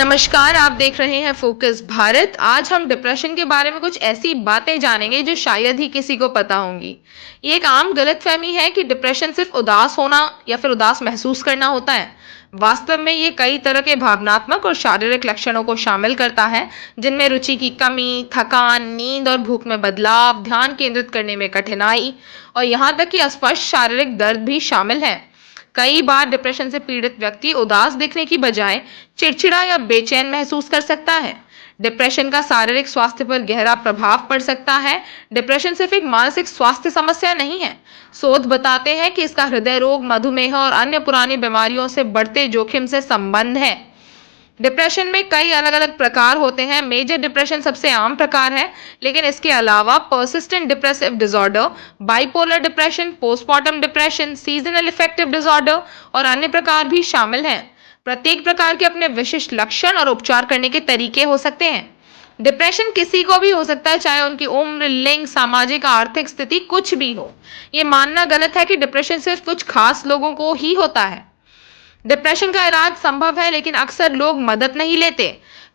नमस्कार, आप देख रहे हैं फोकस भारत। आज हम डिप्रेशन के बारे में कुछ ऐसी बातें जानेंगे जो शायद ही किसी को पता होंगी। ये एक आम गलतफहमी है कि डिप्रेशन सिर्फ उदास होना या फिर उदास महसूस करना होता है। वास्तव में ये कई तरह के भावनात्मक और शारीरिक लक्षणों को शामिल करता है, जिनमें रुचि की कमी, थकान, नींद और भूख में बदलाव, ध्यान केंद्रित करने में कठिनाई और यहाँ तक कि अस्पष्ट शारीरिक दर्द भी शामिल है। कई बार डिप्रेशन से पीड़ित व्यक्ति उदास दिखने की बजाय चिड़चिड़ा या बेचैन महसूस कर सकता है। डिप्रेशन का शारीरिक स्वास्थ्य पर गहरा प्रभाव पड़ सकता है। डिप्रेशन सिर्फ एक मानसिक स्वास्थ्य समस्या नहीं है। शोध बताते हैं कि इसका हृदय रोग, मधुमेह और अन्य पुरानी बीमारियों से बढ़ते जोखिम से संबंध है। डिप्रेशन में कई अलग अलग प्रकार होते हैं। मेजर डिप्रेशन सबसे आम प्रकार है, लेकिन इसके अलावा persistent depressive disorder, bipolar depression, postmortem depression, seasonal effective disorder और अन्य प्रकार भी शामिल हैं। प्रत्येक प्रकार के अपने विशिष्ट लक्षण और उपचार करने के तरीके हो सकते हैं। डिप्रेशन किसी को भी हो सकता है, चाहे उनकी उम्र, लिंग, सामाजिक आर्थिक स्थिति कुछ भी हो। ये मानना गलत है कि डिप्रेशन सिर्फ कुछ खास लोगों को ही होता है। डिप्रेशन का इलाज संभव है, लेकिन अक्सर लोग मदद नहीं लेते।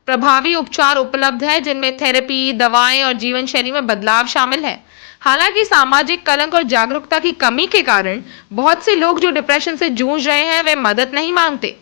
प्रभावी उपचार उपलब्ध है, जिनमें थेरेपी, दवाएं और जीवन शैली में बदलाव शामिल है। हालांकि सामाजिक कलंक और जागरूकता की कमी के कारण बहुत से लोग जो डिप्रेशन से जूझ रहे हैं वे मदद नहीं मांगते।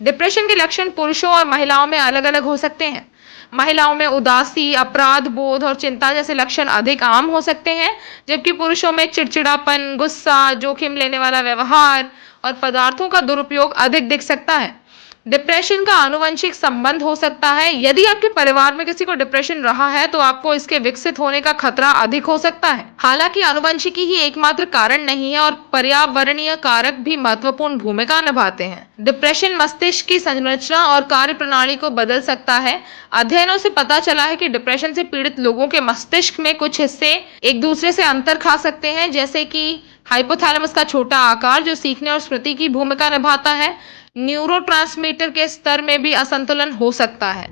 डिप्रेशन के लक्षण पुरुषों और महिलाओं में अलग अलग हो सकते हैं। महिलाओं में उदासी, अपराध बोध और चिंता जैसे लक्षण अधिक आम हो सकते हैं, जबकि पुरुषों में चिड़चिड़ापन, गुस्सा, जोखिम लेने वाला व्यवहार और पदार्थों का दुरुपयोग अधिक दिख सकता है। डिप्रेशन का आनुवंशिक संबंध हो सकता है। यदि आपके परिवार में किसी को डिप्रेशन रहा है, तो आपको इसके विकसित होने का खतरा अधिक हो सकता है। हालांकि आनुवंशिकी ही एकमात्र कारण नहीं है और पर्यावरणीय कारक भी महत्वपूर्ण भूमिका निभाते हैं। डिप्रेशन मस्तिष्क की संरचना और कार्यप्रणाली को बदल सकता है। अध्ययनों से पता चला है कि डिप्रेशन से पीड़ित लोगों के मस्तिष्क में कुछ हिस्से एक दूसरे से अंतर खा सकते हैं, जैसे कि हाइपोथैलेमस का छोटा आकार जो सीखने और स्मृति की भूमिका निभाता है। न्यूरोट्रांसमीटर के स्तर में भी असंतुलन हो सकता है।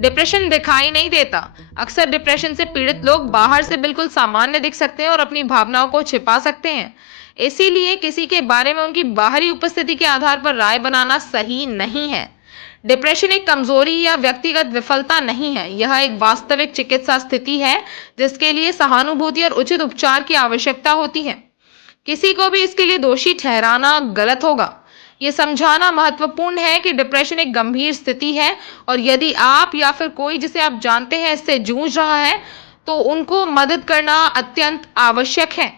डिप्रेशन दिखाई नहीं देता। अक्सर डिप्रेशन से पीड़ित लोग बाहर से बिल्कुल सामान्य दिख सकते हैं और अपनी भावनाओं को छिपा सकते हैं। इसीलिए किसी के बारे में उनकी बाहरी उपस्थिति के आधार पर राय बनाना सही नहीं है। डिप्रेशन एक कमजोरी या व्यक्तिगत विफलता नहीं है, यह एक वास्तविक चिकित्सा स्थिति है जिसके लिए सहानुभूति और उचित उपचार की आवश्यकता होती है। किसी को भी इसके लिए दोषी ठहराना गलत होगा। ये समझाना महत्वपूर्ण है कि डिप्रेशन एक गंभीर स्थिति है और यदि आप या फिर कोई जिसे आप जानते हैं इससे जूझ रहा है, तो उनको मदद करना अत्यंत आवश्यक है।